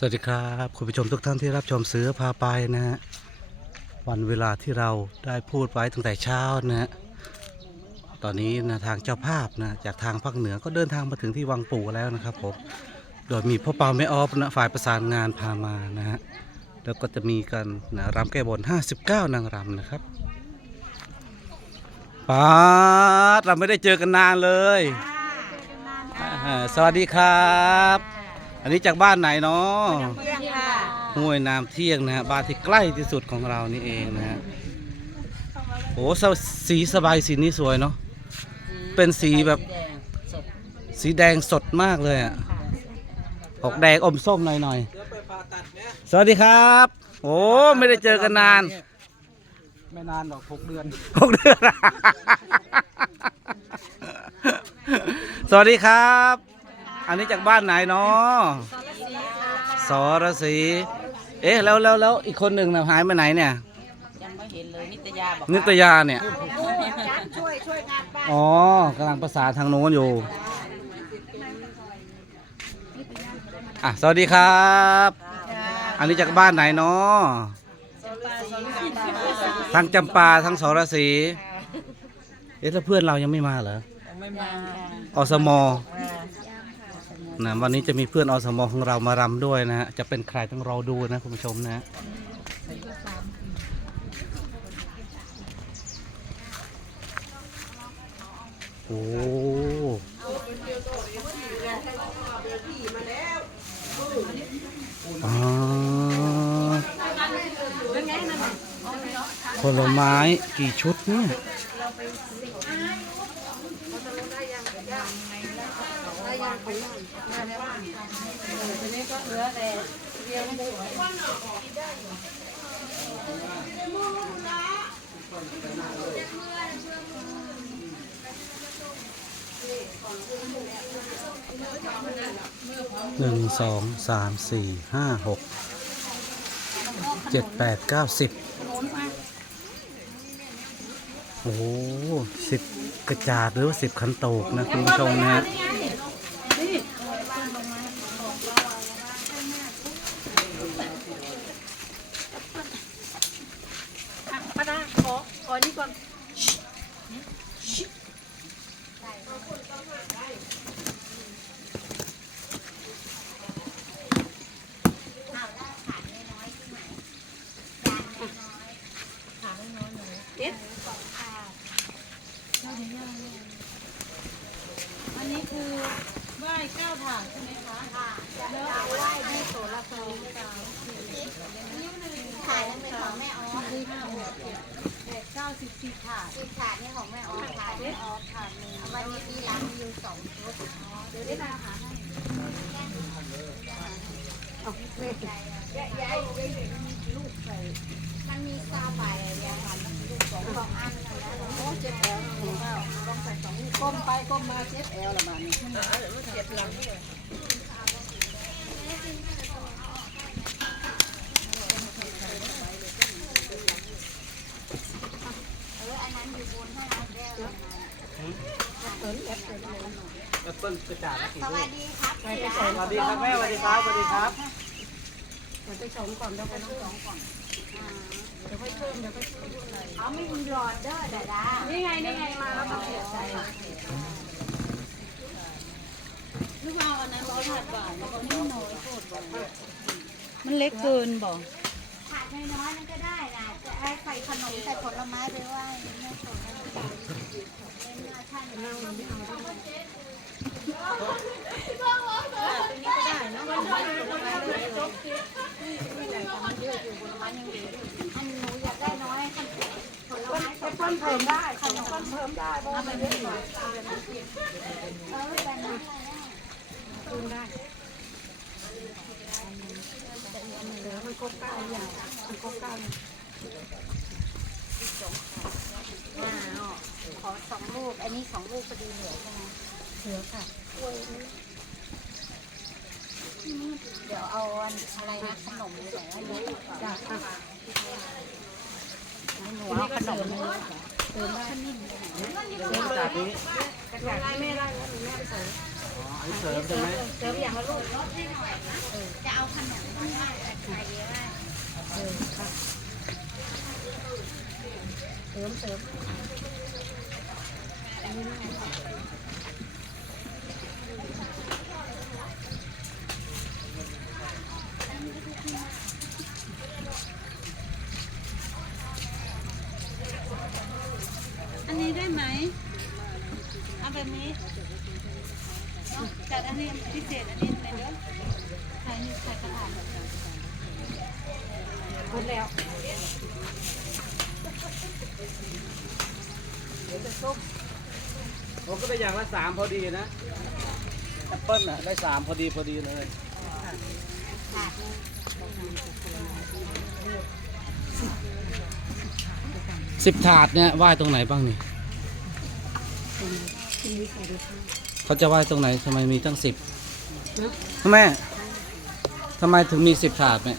สวัสดีครับคุณผู้ชมทุกท่านที่รับชมเสือพาไปนะฮะวันเวลาที่เราได้พูดไว้ตั้งแต่เช้านะฮะตอนนี้นะทางเจ้าภาพนะจากทางภาคเหนือก็เดินทางมาถึงที่วังปู่แล้วนะครับผมโดยมีพ่อเปาแม่ออฟนะฝ่ายประสานงานพามานะฮะแล้วก็จะมีกันนะรำแก้บน 59 นางรำนะครับป้าดเราไม่ได้เจอกันนานเลยอ่าสวัสดีครับ อันนี้จากบ้านไหนเนาะเที่ยงค่ะห้วยน้ำเที่ยงนะฮะบ้านที่ใกล้ที่สุดของเรานี่เองนะฮะโอ้สวสีสบายสีนี้สวยเนาะเป็นสีแบบแดงสดสีแดงสดมากเลยอะออกแดงอมส้มหน่อยๆสวัสดีครับ โอ้ไม่ได้เจอกันนาน ไม่นานหรอกหกเดือนหกเดือน สวัสดีครับ อันนี้จากบ้านไหนเนาะสรศรีเอ๊ะแล้วแล้วแล้วอีกคนหนึ่งนะหายไปไหนเนี่ย ยังไม่เห็นเลยนิตยาบอกนิตยาเนี่ย ช่วยช่วยงานบ้านอ๋อกำลังประสานทางโน้นอยู่ อะ สวัสดีครับ อันนี้จากบ้านไหนเนาะทั้งจำปาทั้งสรศรีเอ๊ะแล้วเพื่อนเรายังไม่มาเหรอไม่มา อสม นะวันนี้จะมีเพื่อนอสมของเรามารำด้วยนะฮะจะเป็นใครต้องรอดูนะคุณผู้ชมนะฮะโอ้อ๋อผลไม้กี่ชุดเนี่ย หนึ่งสองสามสี่ห้าหกเจ็ดแปดเก้าสิบโอ้สิบกระจาดหรือว่าสิบขันโตกนะคุณผู้ชมนะฮะ ป้าดาขอขอนี่ก่อน อันนี้คือไหว้เก้าถาดใช่ไหมคะค่ะแล้วไหว้ให้โสระโสมสามสี่ถ่ายนั้นเป็นของแม่ออฟห้าหกเจ็ดแปดเก้าสิบสี่ถาดสิบถาดนี่ของแม่ออฟถาดแม่ออฟถาดหนึ่งวันนี้มีร้านมีอยู่สองชุดเดี๋ยวได้มาหาให้ มันมีซาใบอะไรอย่างเงี้ยมันมีลูกสองสองอันนะแล้ว โอ้เจ็บแอลลองใส่สองลูก ก้มมาเจ็บแอลละบาดนี้เจ็บหลังเอออันนั้นอยู่บนให้เราแก้วลงมาเปิ้ลกระจาดละกี่สวัสดีครับเสียสวัสดีครับแม่สวัสดีครับสวัสดีครับมันไปสองก่อนแล้วไปน้องสองก่อนเดี๋ยวค่อยเพิ่มเดี๋ยวค่อยเพิ่มเขาไม่มีหลอดเด้อดาดานี่ไงนี่ไงมาแล้วมาเสียใจ ลูกเอาอันนั้นร้อยถาดบาทแล้วก็นี่น้อยโคตรบอกมันเล็กเกินบอก ถาดน้อยๆนั่นก็ได้นะจะให้ใส่ขนมใส่ผลไม้ไปไหว้แม่ชมกันเป็นอาชาตินั่งไม่เอาอันหนูอยากได้น้อยผลไม้ผลเพิ่มเพิ่มได้ขนมเพิ่มได้เพราะว่ามันเยอะหน่อยเออแบบนั้น เพิ่มได้เหลือมันครบเก้าอย่างมันครบเก้าอย่างอ่าขอสองลูก อันนี้สองลูกพอดีเหลือใช่ไหมเหลือค่ะเดี๋ยวเอาอันอะไรนะขนมเลยแต่ว่าเยอะกว่าจ้ะอะหนูเอาขนมเลยเติมได้กระจาดนี้กระจาดแม่ได้แล้วหนูแม่ไปใส่เอันนี้เสริมใช่ไหมเติมอย่างละลูกลดให้หน่อยนะจะเอาขนม มาให้ใส่เยอะได้เติมเติมอันนี้ได้ไหม เอาแบบนี้เนาะจัดอันนี้พิเศษอันนี้เลยเด้อใส่นี่ใส่กระถาง หมดแล้วผมก็ได้อย่างละสามพอดีนะแอปเปิ้ลน่ะได้สามพอดีพอดีเลยสิบถาดเนี่ยไหว้ตรงไหนบ้างนี่เขาจะไหว้ตรงไหนทำไมมีตั้งสิบแม่ทำไมถึงมีสิบถาดแม่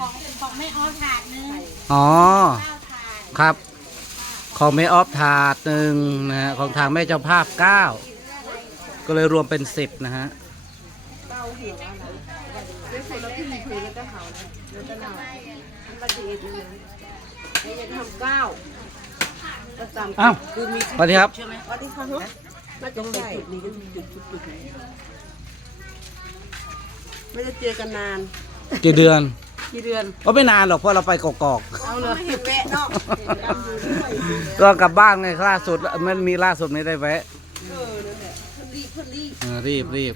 ของของไม่ออถาดนึงอ๋อเก้าถาดครับ ของเมออฟถาดหนึ่งนะฮะ ของทางแม่เจ้าภาพเก้า ก็เลยรวมเป็นสิบนะฮะอ้าวสวัสดีครับไม่ได้เจอกันนานกี่เดือน กี่เดือน ก็ไม่นานหรอกเพราะเราไปกอกเอาเลยไม่เห็นแวะเนาะๆก็กลับบ้านไงล่าสุดมันมีล่าสุดไม่ได้แวะเออนั่นแหละเพิ่นรีบเพิ่นรีบเออรีบรีบ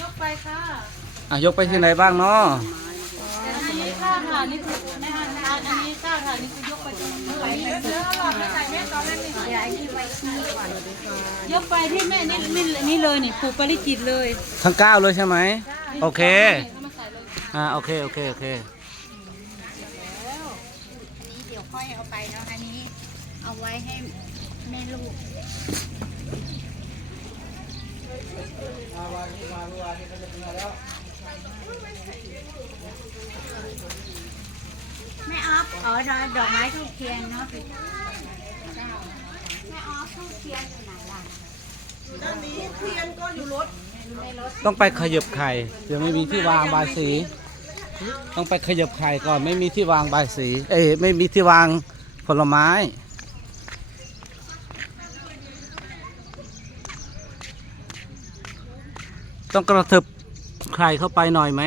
ยกไปค่ะอะยกไปที่ไหนบ้างเนาะแต่อันนี้ข้าวถาดนี่คือไม่หันทานอันนี้ข้าวถาดนี่คือยกไปตรงนี้ไปเยอะๆหรอกไม่ใส่แม่ตอนนั้นนี่เดี๋ยวไอ้ที่ไว้ที่ก่อนยกไปที่แม่นี่นี่นี่เลยนี่ปลูกปริจิตเลยทั้งเก้าเลยใช่ไหมโอเคเอามาใส่เลยอ่าโอเคโอเคโอเคอันนี้เดี๋ยวค่อยเอาไปเนาะอันนี้เอาไว้ให้แม่ลูกแม่ออฟอ๋อดอกไม้ทูบเทียนเนาะแม่ออฟทูบเทียนอยู่ไหนล่ะด้านนี้เทียนก็อยู่รถ ต้องไปขยับไข่เดี๋ยวไม่มีที่วางบายสี ต้องไปขยับไข่ก่อนไม่มีที่วางใบสี เอ้ยไม่มีที่วางผลไม้ต้องกระเถิบไข่เข้าไปหน่อยไหม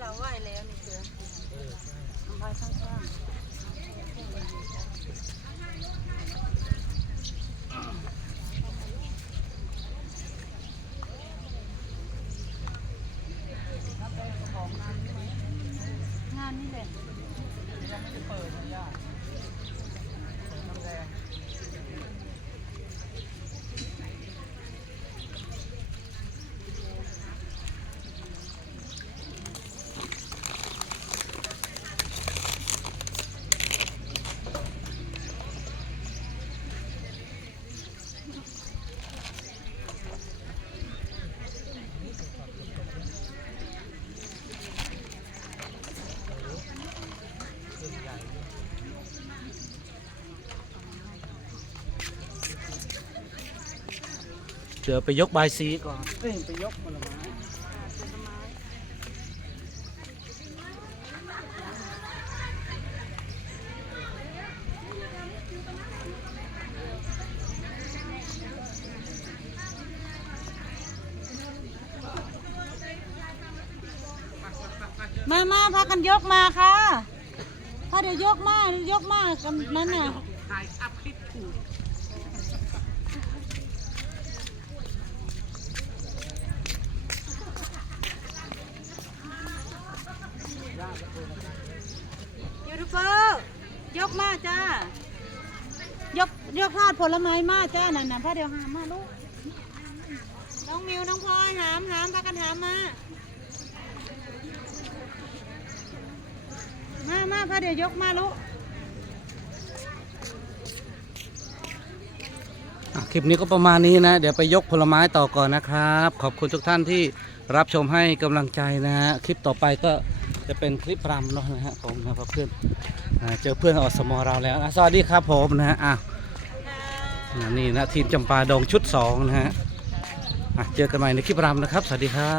เราไหว้แล้วนี่เสือเอาไว้ข้างๆงานนี่แหละ เดี๋ยวไปยกบายสีก่อนเอ้ยไปยกผลไม้มามาพากันยกมาค่ะพาเดี๋ยวยกมาเดี๋ยวยกมากันนั่นน่ะ ถ่ายอัพคลิปถูก ยูทูบเบอร์ยกมาจ้ายกยกทอดผลไม้มาจ้านั่นน่ะพาเดี๋ยวหามมาลูกน้องมิวน้องพลอยหามหามพากันหามมา มามาพาเดี๋ยวยกมาลูกอะคลิปนี้ก็ประมาณนี้นะ เดี๋ยวไปยกผลไม้ต่อก่อนนะครับ ขอบคุณทุกท่านที่รับชมให้กำลังใจนะฮะคลิปต่อไปก็ จะเป็นคลิปรำเนาะนะฮะผมนะครับเพื่อนอเจอเพื่อนอสมอเราแล้วอะสวัสดีครับผมนะฮะอะอ่านี่นะทีมจำปาดงชุดสองนะฮะะเจอกันใหม่ในคลิปรำนะครับ สวัสดีครับ